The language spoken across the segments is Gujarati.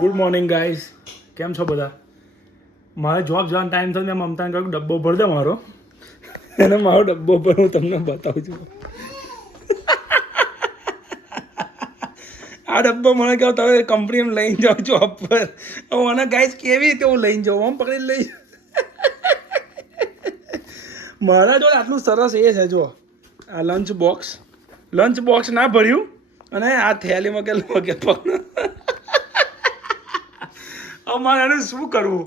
ગુડ મોર્નિંગ ગાઈઝ, કેમ છો બધા? મારે જોબ જવાનો ટાઈમ થયો, મેં મમતાને કહ્યું ડબ્બો ભર દે મારો, અને મારો ડબ્બો ભર હું તમને બતાવું છું. આ ડબ્બો મને કહો તમે કંપનીમાં લઈને જાઓ જોબ પર. મને ગાઈઝ કેવી રીતે હું લઈને જાઉં, આમ પકડીને લઈ મારા જોડે આટલું સરસ એ છે. જો આ લંચ બોક્સ ના ભર્યું, અને આ થેલીમાં કે પકડ. મારે એનું શું કરવું?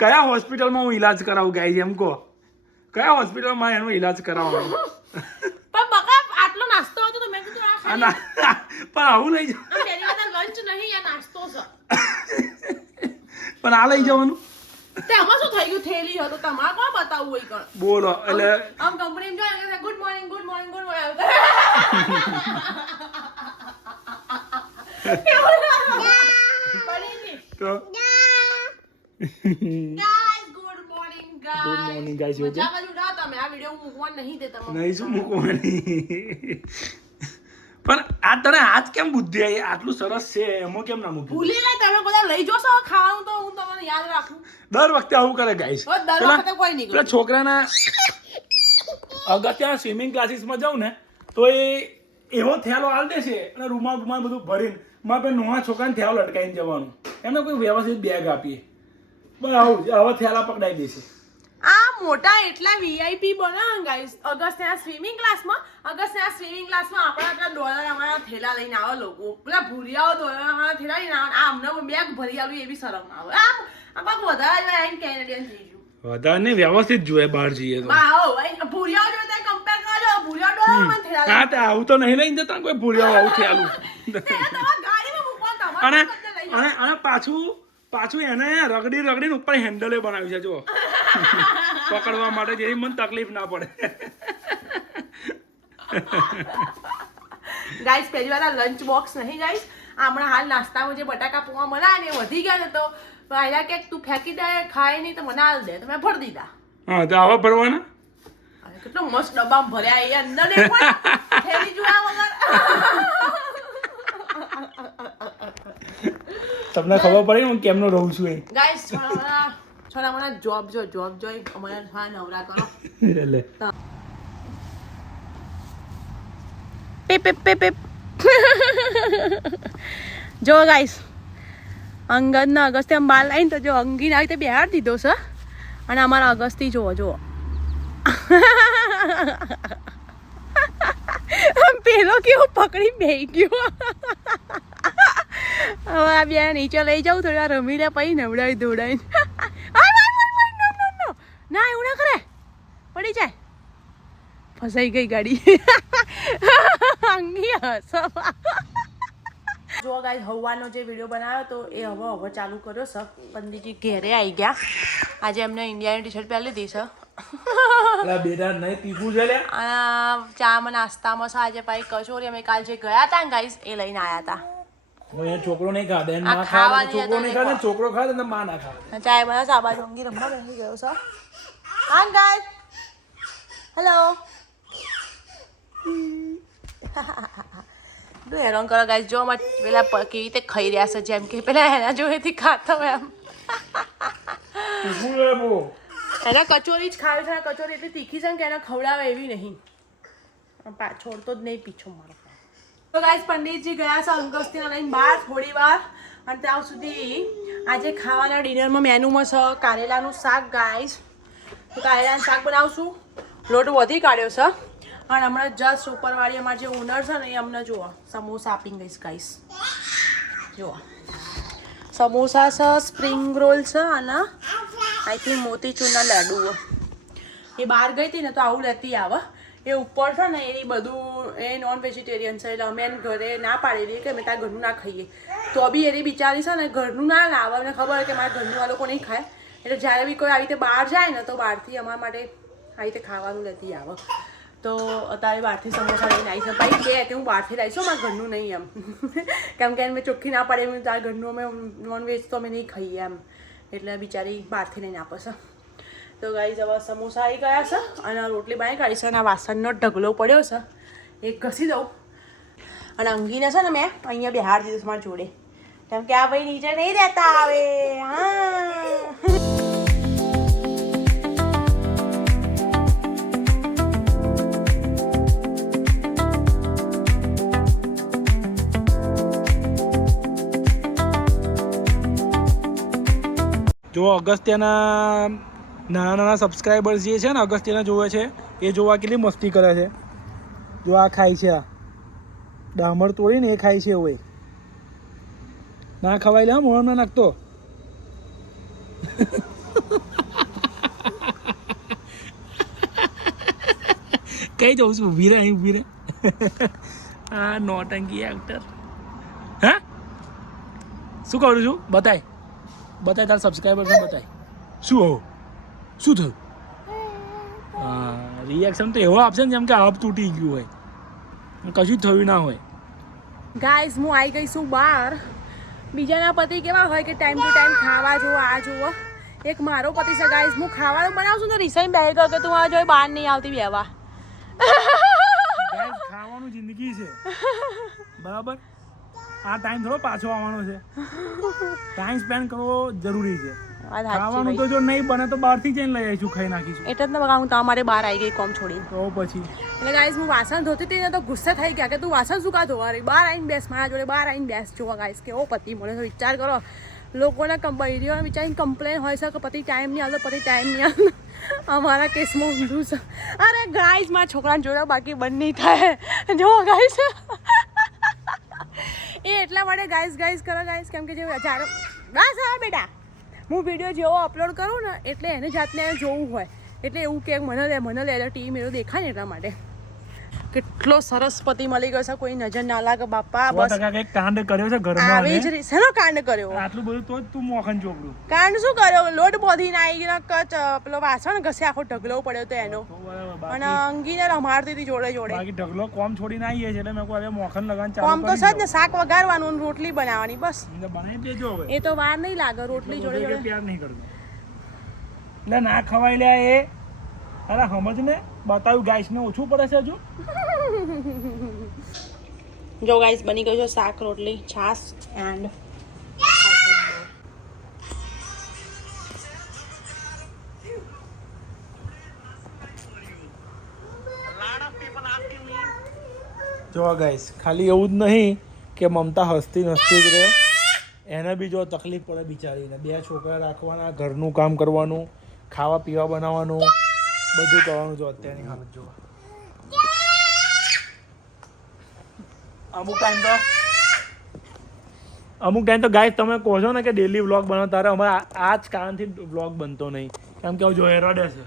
કયા હોસ્પિટલમાં હું ઈલાજ કરાવું? ગાઈઝ એમ કહો, કયા હોસ્પિટલમાં એનો ઈલાજ કરાવવાનો? આટલો નાસ્તો હતો તો મેં કીધું પણ આવું લઈ જાવ, લંચ નહીં આ નાસ્તો છે. પણ આ લઈ જવાનું તેમાં શું થઈ ગયું? થેલી હતો, તમારે કોણ બતાવવું હોય? કણ બોલો. એટલે આમ કંપનીમાં જો good morning good morning good morning. તો ગુડ મોર્નિંગ ગાઈસ. મજામાં જ ઉઠાવો તમે. આ વિડિયો મૂકવા નહીં દેતા મમ્મી. નહીં શું મૂકવાની? પણ આ તને આજ કેમ બુદ્ધિ આવી? આટલું સરસ છે એમાં કેમ ના મૂકી? ભૂલી ગઈ તમે બધા લઈ જોશો ખાવાનું તો હું તમને યાદ રાખું. દર વખતે આવું કરે ગાઈસ. દર વખતે કોઈ નહીં પેલા છોકરાના અગત્યના સ્વિમિંગ ક્લાસીસમાં જાઉં ને તો એ એવો થેલો આલ દેશે અને રૂમાલ બધું ભરીને મારે પેલા નોના છોકરાને થેલો લટકાઈને જવાનું. એમને કોઈ વ્યવસ્થિત બેગ આપીએ, બસ આવું આવા થેલા પકડાઈ દેશે. આ મોટા એટલા વીઆઈપી બના ગાઈસ. અગસ્ત્યના સ્વિમિંગ ક્લાસમાં આપણા ડોલર અમારા થેલા લઈને આવે લોકો. પેલા ભૂરિયાઓ ડોલર અમારા થેલા લઈને આવે. આ અમને બેગ ભરી આવું એવી શરમ આવે. આ પાક વધારે આવીને કેનેડિયન થઈ ગયું. વધારે ને વ્યવસ્થિત જોઈએ બહાર જઈએ તો. ભૂરિયાઓ જોડે કમ્પેર કરજો. ભૂરિયાઓ ડોલર માં થેલા હા તો આવું તો નહીં લઈને જતા કોઈ ભૂરિયાઓ આવું થેલું. ગાડીમાં મૂકવા તમારે અને પાછું એને રગડીને ઉપર હેન્ડલે બનાવ્યું છે જો પકડવા માટે, જેથી મને તકલીફ ના પડે. ગાઈસ પહેલી વાર લંચ બોક્સ નહીં ગાઈસ. હમણાં હાલ નાસ્તામાં જે બટાકા પૌવા મળ્યા ને એ વધી ગયા ને તો પહેલા કે તું ફેંકી દે, ખાય નહીં તો મને હાલ દે, તો મેં ભરી દીધા. હા તો આવા ભરવાના કેટલો મસ્ત ડબ્બામાં ભર્યા. એ અંદર થેલી જોયા વગર તમને ખબર પડી હું કેમનો રહું છું એ? ગાઈસ છોડા જોબ જોઈ અમારે હા નવરા કરો. એટલે પીપ જો ગાઈસ, અંગદના અગસ્ત્ય આમ બાર લાવીને તો જો અંગીને આવી રીતે બહાર દીધો છે. અને અમારા અગસ્તી જુઓ પેલો કેવો પકડી બેહી ગયો. હવે આ બે નીચે લઈ જાઉં, થોડી વાર રમી લે, પછી નવડાવી દોડાવીને. ના એવું ના કરે, પડી જાય. ફસાઈ ગઈ ગાડી. અંગી હસો. જો ગાઈસ હવાનો જે વિડીયો બનાવ્યો તો એ હવે ચાલુ કર્યો છે. પંડિતજી ઘેરે આવી ગયા. આજે એમને ઇન્ડિયાની ટી શર્ટ પહેરી લીધી છે. ચામાં નાસ્તામાં છે આજે ભાઈ કચોરી. અમે કાલ જે ગયા હતા ને ગાઈસ એ લઈને આવ્યા હતા. છોકરો નહીં ખાધે, છોકરો ખાધે ને માં ના ખાધે. ચાય બનાવ સાબા ડોંગી રમવા બેસી ગયો છે. હા ગાઈસ, હેલો. હેરાન કરો ગાઈસ. જો પેલા કેવી રીતે ખાઈ રહ્યા છે, જેમ કે પેલા એના જોડેથી ખાતો એમ. એના કચોરી જ ખાવી છે. કચોરી એટલી તીખી છે કે એને ખવડાવે એવી નહીં. છોડતો જ નહીં પીછો મારો. તો ગાઈસ પંડિતજી ગયા છે અંગસ્ત્યના લઈને બહાર થોડી વાર. અને ત્યાં સુધી આજે ખાવાના ડિનરમાં મેનુમાં છે કારેલાનું શાક ગાઈસ. તો કારેલાનું શાક બનાવશું. લોટ વધી કાઢ્યો છે. અને હમણાં જસ્ટ ઉપરવાળી અમારે જે ઓનર છે ને એ અમને જુઓ સમોસા આપી ગઈશ ગાઈસ. જુઓ સમોસા છે, સ્પ્રિંગ રોલ છે અને આઈ થિંક મોતીચૂરના લાડુઓ. એ બહાર ગઈ હતી ને તો આવું લેતી આવે. એ ઉપર છે ને એ બધું એ નોન વેજીટેરિયન છે, એટલે અમે ઘરે ના પાડેલી કે અમે ત્યાં ઘરનું ના ખાઈએ. તો બી એની બિચારી છે ને ઘરનું ના લાવે. અમને ખબર હોય કે મારા ઘરનું આ લોકો નહીં ખાય, એટલે જ્યારે બી કોઈ આવી રીતે બહાર જાય ને તો બહારથી અમારા માટે આવી રીતે ખાવાનું લેતી આવે. તો અત્યારે બહારથી સમોસા લઈને આવી છે. ભાઈ કે હું બહારથી લાવીશું, મારા ઘરનું નહીં એમ. કેમ કે મેં ચોખ્ખી ના પાડે એમ તારા ઘરનું અમે નોનવેજ તો અમે નહીં ખાઈએ એમ. એટલે બિચારી બહારથી લઈને આપે છે. તો ગાઈસ હવે સમોસા આવી ગયા છે અને રોટલી બાય કાઢી છે અને આ વાસણનો ઢગલો પડ્યો છે એ ઘસી દઉં. અને અંગીને છે ને મેં અહીંયા બિહાર દીધું મારી જોડે. કેમ કે આ ભાઈ નીચે નહીં રહેતા આવે. હા જો અગસ્ત્યના નાના નાના સબસ્ક્રાઈબર્સ જે છે ને અગસ્ત્યના જોવે છે એ જોવા કેટલી મસ્તી કરે છે. જો આ ખાય છે, આ ડામર તોડીને એ ખાય છે. હોય ના ખવાય લે મોહન નાખતો. કઈ જવું છું? ઊભી રહે, અહીં ઊભી રહે. આ નોટંકી એક્ટર. હા શું કરું છું? બતાય બતાય તારા સબસ્ક્રાઈબરને બતાય. શું હો શું થયું? હા રિએક્શન તો એવો આપશે ને જેમ કે હબ તૂટી ગયું હોય, કશું જ થયું ના હોય. ગાઈઝ હું આવી ગઈ છું બહાર. બીજાના પતિ કેવા હોય કે ટાઈમ ટુ ટાઈમ ખાવા જુઓ, આ જુઓ. એક મારો પતિ છે ગાઈઝ, હું ખાવાનું બનાવું છું તો રિસાઈને બેસી ગયો કે તું આ જોઈ બહાર નહીં આવતી બેવા. ખાવાનું જિંદગી છે બરાબર. આ ટાઈમ થોડો પાછો આવવાનો છે. ટાઈમ સ્પેન્ડ કરવો જરૂરી છે. ખાવાનું તો જો નહીં બને તો બહારથી જઈને લઈ આવીશું, ખાઈ નાખીશું. એટલે જ ને હું તમારે બહાર આવી ગઈ કોમ છોડીને. તો પછી એટલે ગાઈઝ હું વાસણ ધોતી હતી ને તો ગુસ્સે થઈ ગયા કે તું વાસણ શું કા ધોવા રહી? બહાર આવીને બેસ મારા જોડે, બહાર આવીને બેસ. જોવા ગાઈઝ કેવો પતિ મળે છે વિચાર કરો. લોકોના બૈરીઓને વિચારીને કમ્પ્લેન હોય છે કે પતિ ટાઈમ નહીં આવતો, પતિ ટાઈમ નહીં આવતો. અમારા કેસમાં ઊંધું છે. અરે ગાઈઝ મારા છોકરાને જોયા બાકી બંધ નહીં થાય. જો ગાઈઝ એ એટલા માટે ગાઈઝ કરો ગાઈઝ, કેમ કે જે હજારો બસ હા બેટા હું વિડીયો જેવો અપલોડ કરું ને એટલે એને જાતને જોવું હોય એટલે એવું કે મને લે એટલે ટીવી મેળો દેખાય ને એટલા માટે. કેટલો સરસ પતિ મળી ગયો છે, કોઈ નજર ના લાગે બાપા. બસ કંઈક કાંડ કર્યો છે ઘરમાં. આવી જ રીતે શેનો કાંડ કર્યો? આટલું બધું તો જ તું મોખન ચોપડું. કાંડ શું કર્યો? લોટ બોધીને આવી ગયો કચ પેલો વાસણ ઘસે આખો ઢગલો પડ્યો તો એનો, અને અંગીને રમાડતી હતી જોડે જોડે. બાકી ઢગલો કોમ છોડીને આવીએ છે એટલે મેં કહું હવે મોખન લગાન ચાલુ કોમ તો સજ ને, શાક વઘારવાનું ને રોટલી બનાવવાની બસ. બનાવી દેજો હવે. એ તો વાર નહીં લાગે, રોટલી જોડે જોડે પ્યાર નહીં કરતો. એટલે ના ખવાય લ્યા એ. અરે સમજ ને, બતાવ્યું ગાઈસ ને ઓછું પડે છે હજુ. જો ગાઈસ બની ગયું છે શાક, રોટલી, છાશ એન્ડ જો ગાઈસ ખાલી એવું જ નહીં કે મમતા હસતી નસતી જ રહે, એને બી જો તકલીફ પડે બિચારીને. 2 છોકરા રાખવાના, ઘરનું કામ કરવાનું, ખાવા પીવા બનાવવાનું, બધું કરવાનું. જો અત્યારની હાલત જોવા. અમુક ટાઈમ તો ગાઈસ તમે કહો છો ને કે ડેલી વ્લોગ બનાવો, તારે અમારે આ જ કારણથી વ્લોગ બનતો નહીં. કેમ કે જો એ રડે છે.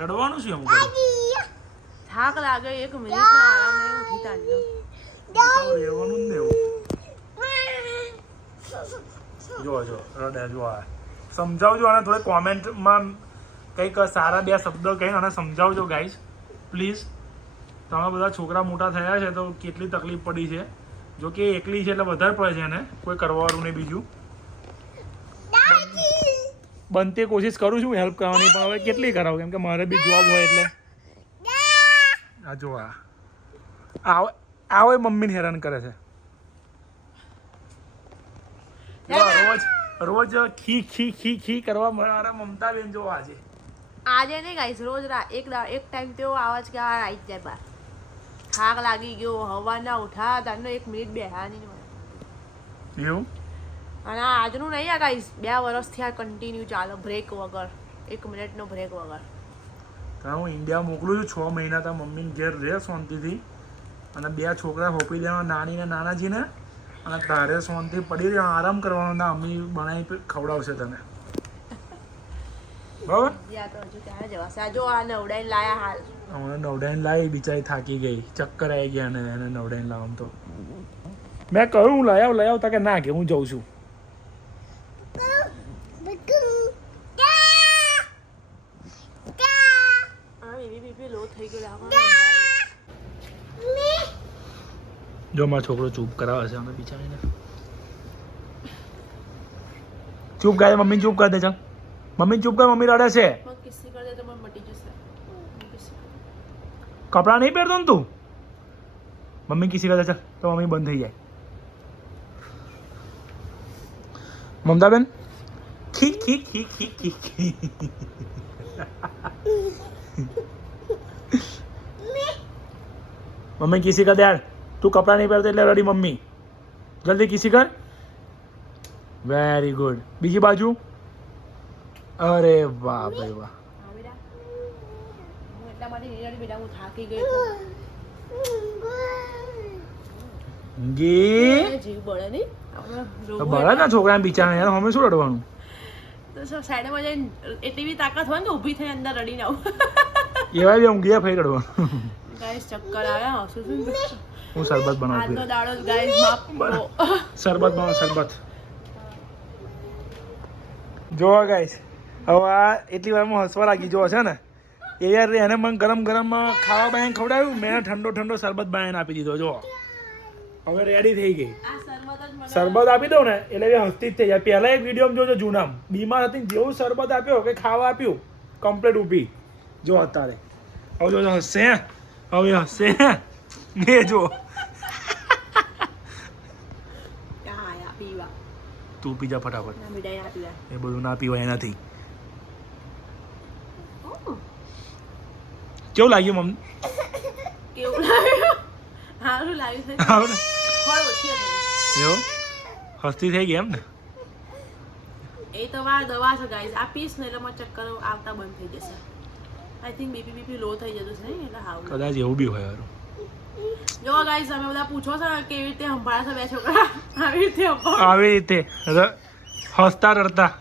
રડવાનું શું અમુક? થાક લાગે 1 મિનિટનો આરામ નહીં, ઉઠી તાજો રહેવાનું જ ને એવું. જો રડે. જો આ સમજાવજો અને થોડી કોમેન્ટમાં કંઈક સારા 2 શબ્દો કહીને અને સમજાવજો ગાઈસ પ્લીઝ. તમે બધા છોકરા મોટા થયા છે તો કેટલી તકલીફ પડી છે. જો કે એકલી છે એટલે વધારે પડે છે એને, કોઈ કરવાવાળું નહીં બીજું. બનતી કોશિશ કરું છું હેલ્પ કરવાની, પણ હવે કેટલી કરાવું કેમ કે મારે બી જોબ હોય એટલે. આ જો આ મમ્મીને હેરાન કરે છે. રોજ ખી ખી ખી ખી કરવા મારા મમતા બેન જો આજે નહીં ગાઈસ, રોજ એક ટાઈમ તેવો આવાજ કે આ આવી જાય બહાર. થાક લાગી ગયો, હવાના ઉઠા તારનો 1 મિનિટ બેહા નહીં મળે એવું. અને આજનું નહીં આ ગાઈસ, 2 વર્ષથી આ કન્ટિન્યુ ચાલે, બ્રેક વગર, 1 મિનિટનો બ્રેક વગર. હું ઇન્ડિયા મોકલું છું 6 મહિના તો મમ્મીને ઘેર રહે શાંતિથી, અને 2 છોકરા હોપી દેવાના, નાની ને નાનાજીને, અને તારે શાંતિ પડી રહે આરામ કરવાનો. ના અમ્મી બનાવી ખવડાવશે તને બરાબર. જો આ નવડાઈને લાયા હાલ, હમણાં નવડાઈને લાવી, બિચારી થાકી ગઈ, ચક્કર આવી ગયા ને એને નવડાઈને લાવવાનું. તો મેં કહ્યું હું લઈ આવ તા કે ના કે હું જઉં છું. જો મારો છોકરો ચૂપ કરાવે છે અમે બિચારીને. ચૂપ કરે મમ્મી, ચૂપ કરી દે. ચાલ મમ્મી ચૂપ કર, મમ્મી રડે છે. કપડાં નહીં પહેરતો ને તું? મમ્મી કિસી કરતા ચાલ તો મમ્મી બંધ થઈ જાય. મમતાબેન ખી ખી ખી ખી ખી ખી. મમ્મી કિસી કર યાર. તું કપડાં નહીં પહેરતો એટલે રડી મમ્મી. જલ્દી કિસી કર. Very good. બીજી બાજુ. અરે વાહ ભાઈ વાહ. હું એટલા માટે નહીં રડી બેટા, હું થાકી ગઈ ગે જીવ બળે નહીં બળે ને છોકરા બિચારા યાર. અમે શું રડવાનું? તો સાઈડમાં જઈને એટલી બી તાકાત હોય ને ઊભી થઈ અંદર રડીને આવું. એવા બી ઊંઘી ફરી રડવાનું. ગાઈસ ચક્કર આવ્યા હસું છું. હું શરબત બનાવું આજનો દાડો ગાઈસ માફ કરો. શરબત બનાવો શરબત. જો ગાઈસ હવે આ એટલી વારમાં હસવા લાગી જો છે ને એ યાર એને મને ગરમ ગરમ ખાવા બાઈને ખવડાવ્યું. મેં ઠંડો ઠંડો શરબત બાઈને આપી દીધો. જો હવે રેડી થઈ ગઈ. આ શરબત જ મને શરબત આપી દઉં ને એટલે એ હસતી જ થઈ જાય. પહેલા એક વિડીયોમાં જોજો જૂનામ બીમાર હતી ને જેવું શરબત આપ્યો કે ખાવા આપ્યું કમ્પ્લીટ ઊભી. જો અત્યારે હવે જો હસશે. હવે હસશે એ જો. આયા પીવા. તું પીજા ફટાફટ. ના મીઠાઈ ના પીવા. એ બધું ના પીવાય એનાથી. કેવું લાગ્યું મમ્મી? કેવું લાગ્યું? સારું લાગ્યું છે. આવે ને ફળ ઓછી હતી. એવું હસતી થઈ ગઈ એમ ને? એ તો વાર દવા છે ગાઈસ. આ પીસ ને એટલે મને ચક્કર આવતા બંધ થઈ જશે. આઈ થિંક બીપી લો થઈ જતું છે ને એટલે હાવ. કદાચ એવું બી હોય યાર. જો ગાઈસ તમે બધા પૂછો છો ને કેવી રીતે સંભાળે છે બે છોકરા. આવી રીતે સંભાળે. આવી રીતે હસતા રડતા.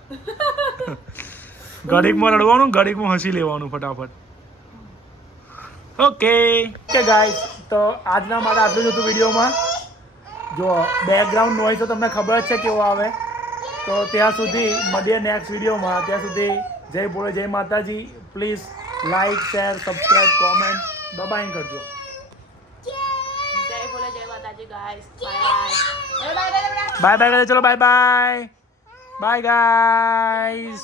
ઘડીકમાં રડવાનું ઘડીકમાં હસી લેવાનું ફટાફટ. ઓકે ગાઈસ તો આજના માટે આટલું જ હતું વિડીયોમાં. જો બેકગ્રાઉન્ડ નોઈઝ તો તમને ખબર જ છે કેવો આવે. તો ત્યાં સુધી મળીએ નેક્સ્ટ વિડીયોમાં. ત્યાં સુધી જય ભોલે જય Mataji. Please like share subscribe comment દબાઈને કરજો. જય બોલે જય Mataji guys. Bye bye. Bye bye ચલો બાય બાય બાય ગાઈસ.